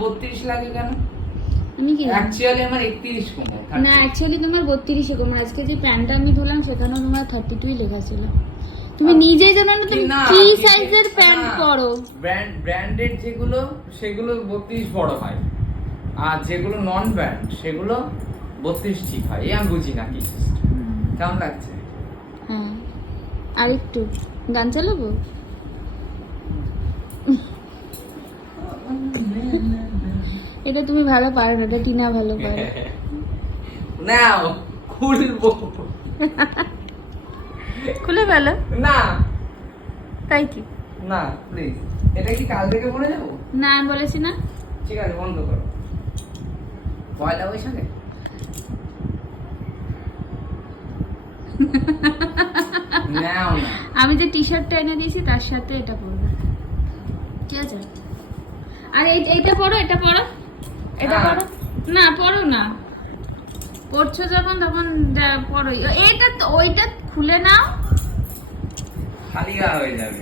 32 লাগে কেন? আমি কি অ্যাকচুয়ালি আমার 31 কোমর। না, অ্যাকচুয়ালি তোমার 32 কোমর। আজকে যে প্যান্টটা আমি ধরলাম সেখানেও তোমার 32ই লেখা ছিল। তুমি নিজেই জানো না তুমি কি সাইজের প্যান্ট পরো। ব্র্যান্ডেড যেগুলো সেগুলো 32 বড় হয়, আর যেগুলো নন ব্র্যান্ড সেগুলো 32 ঠিক হয়। এই আমি বুঝি না কি সিস্টেম। কেমন লাগছে? হ্যাঁ, আর একটু গান চালাবো। এটা তুমি ভালো পারো না, এটা টিনা ভালো পারে। নাও খুলবো। খুলে ফেলো। না তাই কি? না প্লিজ, এটা কি কাল থেকে পড়ে যাবো? না, আমি বলেছি না। ঠিক আছে, বন্ধ করো। পয়লা বৈশাখে নাও না। আমি যে টি শার্টটা এনে দিয়েছি তার সাথে এটা পরবে, ঠিক আছে? আর এইটা পরো, এটা পরো, এটা পরো। না পরো না, পরছো যখন তখন পরো। এটা তো ওইটা খুলে নাও, খালি গা হয়ে যাবে।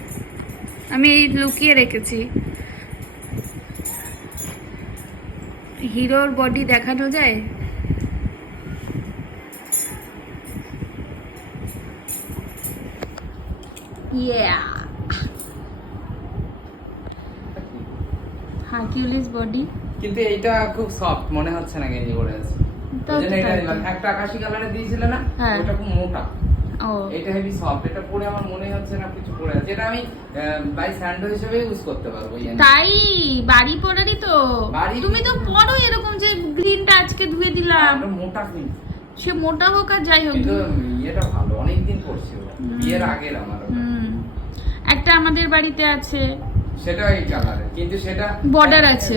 আমি এই লুকিয়ে রেখেছি। হিরোর বডি দেখানো যায়? ইয়া, হারকিউলিস বডি। কিন্তু এইটা খুব সফট মনে হচ্ছে না গেঞ্জি পরে আছে। তাও তো ওই জন্য এটা তাই। নিলাম। একটা আকাশি কালারে দিয়েছিল না, হ্যাঁ। ওটা খুব মোটা। ও, এটা হেভি সফট। এটা পরে আমার মনে হচ্ছে না কিছু পরে আছে। এটা আমি বাই স্যান্ডো হিসেবে ইউজ করতে পারবো। তাই বাড়ি পড়ারই তো। বাড়ি তুমি তো পড়ো এরকম যে গ্রিনটা আজকে ধুয়ে দিলাম। এটা মোটা কিন্তু। সে মোটা হোক আর যাই হোক। কিন্তু এটা ভালো, অনেকদিন পরছি ওটা। বিয়ের আগের আমার ওটা। একটা আমাদের বাড়িতে আছে, সেটা এই কালারে, কিন্তু সেটা বর্ডার আছে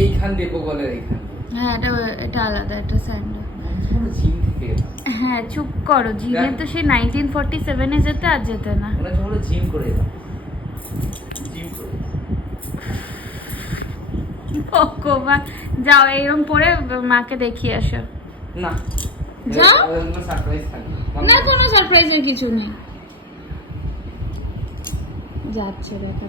এইখান দিয়ে বগলের এইখান দিয়ে। হ্যাঁ, এটা আলাদা, এটা স্যান্ডেল। জিম থেকে এলাম। হ্যাঁ, চুপ করো। জিমে তো সেই 1947 এ যেতে আর যেতে না। মনে হচ্ছে পুরো জিম করে এলাম। জিম করে ভগবান, যাও এরকম পরে মাকে দেখিয়ে আসো। না, যাও। সারপ্রাইজ থাকবে না, কোনো সারপ্রাইজের কিছু নেই। যাচ্ছে দেখো।